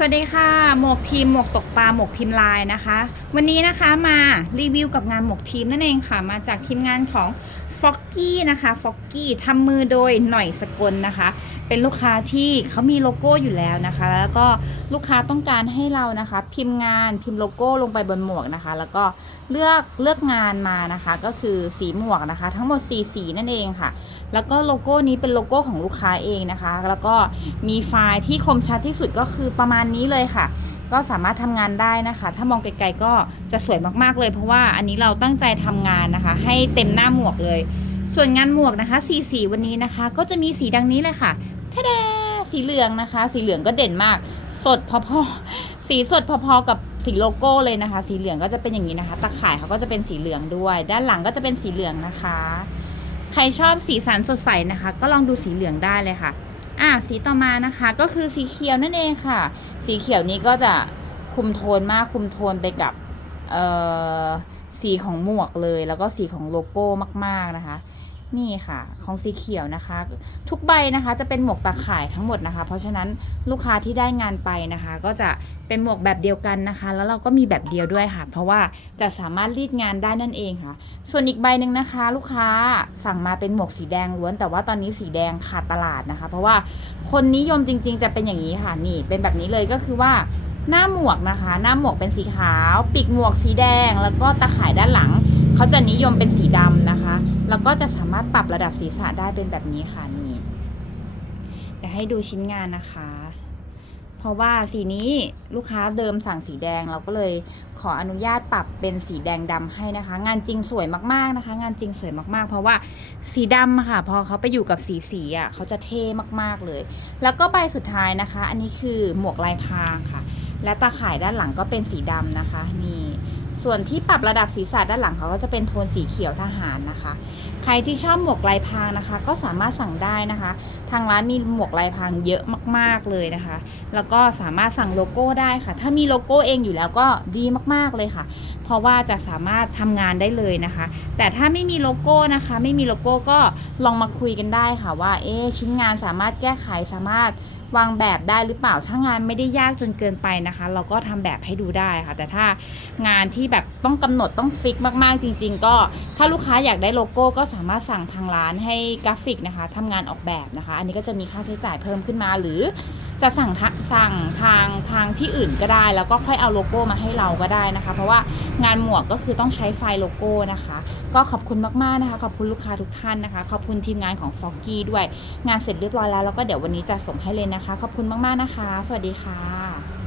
สวัสดีค่ะ หมวกทีมหมวกตกปลาหมวกพิมพ์ลายนะคะ วันนี้นะคะมารีวิวกับงานหมวกทีมนั่นเองค่ะ มาจากทีมงานของ ฟ็อกกี้นะคะฟ็อกกี้ทำมือโดยหน่อยสกลนะคะ เป็นลูกค้าที่เขามีโลโก้อยู่แล้วนะคะ แล้วก็ลูกค้าต้องการให้เรานะคะ พิมพ์งานพิมพ์โลโก้ลงไปบนหมวกนะคะ แล้วก็เลือกเลือกงานมานะคะ ก็คือสีหมวกนะคะ ทั้งหมด4สีนั่นเองค่ะ แล้วก็โลโก้นี้เป็นโลโก้ของลูกค้าเองนะคะ แล้วก็มีไฟล์ที่คมชัดที่สุดก็คือประมาณนี้เลยค่ะ ก็สามารถทำงานได้นะคะ ถ้ามองไกลๆก็จะสวยมากๆเลย เพราะว่าอันนี้เราตั้งใจทำงานนะคะ ให้เต็มหน้าหมวกเลย ส่วนงานหมวกนะคะสีสีวันนี้นะคะ ก็จะมีสีดังนี้เลยค่ะทะเดสีเหลืองนะคะ สีเหลืองก็เด่นมาก สดพอๆสีสดพอๆกับสีโลโก้เลยนะคะ สีเหลืองก็จะเป็นอย่างนี้นะคะ ตะข่ายเขาก็จะเป็นสีเหลืองด้วย ด้านหลังก็จะเป็นสีเหลืองนะคะ ใครชอบสีสันสดใสนะคะ ก็ลองดูสีเหลืองได้เลยค่ะอะสีต่อมานะคะก็คือสีเขียวนั่นเองค่ะ สีเขียวนี้ก็จะคุมโทนมากคุมโทนไปกับสีของหมวกเลย แล้วก็สีของโลโก้มาก ๆ นะคะ นี่ค่ะของสีเขียวนะคะ ทุกใบนะคะจะเป็นหมวกตาข่ายทั้งหมดนะคะ เพราะฉะนั้นลูกค้าที่ได้งานไปนะคะ ก็จะเป็นหมวกแบบเดียวกันนะคะ แล้วเราก็มีแบบเดียวด้วยค่ะ เพราะว่าจะสามารถรีดงานได้นั่นเองค่ะ ส่วนอีกใบหนึ่งนะคะ ลูกค้าสั่งมาเป็นหมวกสีแดงล้วน แต่ว่าตอนนี้สีแดงขาดตลาดนะคะ เพราะว่าคนนิยมจริง ๆ จะเป็นอย่างนี้ค่ะนี่ เป็นแบบนี้เลยก็คือว่าหน้าหมวกนะคะ หน้าหมวกเป็นสีขาว ปีกหมวกสีแดง แล้วก็ตาข่ายด้านหลัง เขาจะนิยมเป็นสีดำนะคะ แล้วก็จะสามารถปรับระดับศีรษะได้เป็นแบบนี้ค่ะนี่เดี๋ยวให้ดูชิ้นงานนะคะ เพราะว่าสีนี้ลูกค้าเดิมสั่งสีแดงเราก็เลยขออนุญาตปรับเป็นสีแดงดำให้นะคะ งานจริงสวยมากๆนะคะ งานจริงสวยมากๆ เพราะว่าสีดำค่ะ พอเขาไปอยู่กับสีสีอะเขาจะเท่มากๆเลย แล้วก็ใบสุดท้ายนะคะ อันนี้คือหมวกลายพรางค่ะ และตาข่ายด้านหลังก็เป็นสีดำนะคะนี่ ส่วนที่ปรับระดับศีรษะด้านหลังเขาก็จะเป็นโทนสีเขียวทหารนะคะ ใครที่ชอบหมวกลายพรางนะคะ ก็สามารถสั่งได้นะคะ ทางร้านมีหมวกลายพรางเยอะมาก ๆเลยนะคะ แล้วก็สามารถสั่งโลโก้ได้ค่ะ ถ้ามีโลโก้เองอยู่แล้วก็ดีมากๆเลยค่ะ เพราะว่าจะสามารถทำงานได้เลยนะคะ แต่ถ้าไม่มีโลโก้นะคะ ไม่มีโลโก้ก็ลองมาคุยกันได้ค่ะว่า เอ๊ชิ้นงานสามารถแก้ไขสามารถ วางแบบได้หรือเปล่า ถ้างานไม่ได้ยากจนเกินไปนะคะ เราก็ทำแบบให้ดูได้ค่ะ แต่ถ้างานที่แบบต้องกำหนดต้องฟิกมากๆจริง ๆ ก็ถ้าลูกค้าอยากได้โลโก้ก็สามารถสั่งทางร้านให้กราฟิกนะคะทำงานออกแบบนะคะ อันนี้ก็จะมีค่าใช้จ่ายเพิ่มขึ้นมาหรือ จะสั่งทะสั่งทางทางที่อื่นก็ได้ แล้วก็ค่อยเอาโลโก้มาให้เราก็ได้นะคะ เพราะว่างานหมวกก็คือต้องใช้ไฟล์โลโก้นะคะ ก็ขอบคุณมากๆนะคะ ขอบคุณลูกค้าทุกท่านนะคะ ขอบคุณทีมงานของฟอกกี้ด้วย งานเสร็จเรียบร้อยแล้วแล้วก็เดี๋ยววันนี้จะส่งให้เลยนะคะ ขอบคุณมากๆนะคะ สวัสดีค่ะ